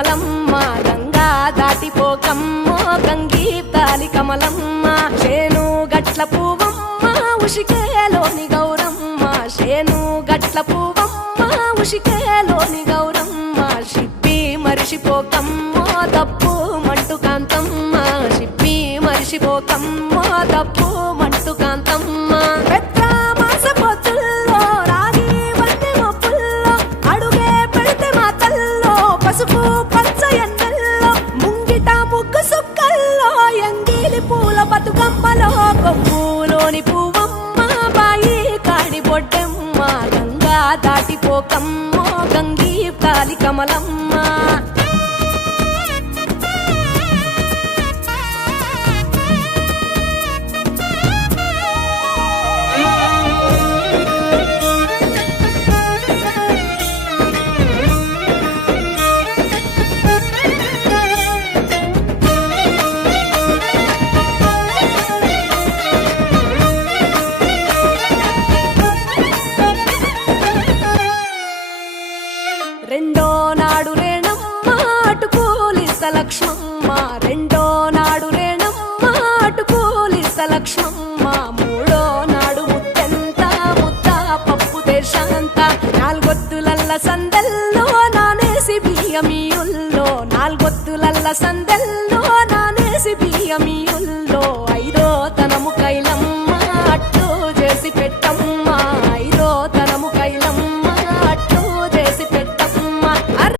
కమలమ్మ గంగా దాటిపోకమ్మ గంగీతాలి కమలమ్మ శేను గట్ల పువ్వమ్మ ఉషికేలోని గౌరమ్మ శేను గట్ల పువ్వమ్మ ఉషికేలోని గౌరమ్మ షిప్పి మరిషిపోకమ్మ తప్పు మంటు కాంతమ్మ షిప్పి మరిషిపోకమ్మ తప్పు మంటు కాంతమ్మ పసుపు పచ్చ ఎన్నెల్లో ముంగిట ముగ్గు సుక్కల్లో ఎంగిలి పూల బతుకమ్మలో కొమ్ములోని పువ్వమ్మ బాయి కాడి బొడ్డెమ్మ గంగా దాటిపోకమ్మ గంగీ తాలి కమలమ్మ రెండో నాడు రేణమ్మ అటుకూలిస్త లక్ష్మమ్మ రెండో నాడు రేణమ్మ అటుకూలిస్త లక్ష్మమ్మ మూడో నాడు ముత్తెంత ముద్ద పప్పు దేశంత నాలుగొత్తులల్ల సందెల్లో నానేసి బియ్యమియుల్లో నాలుగొత్తులల్ల సందెల్లో నానేసి బియ్యమి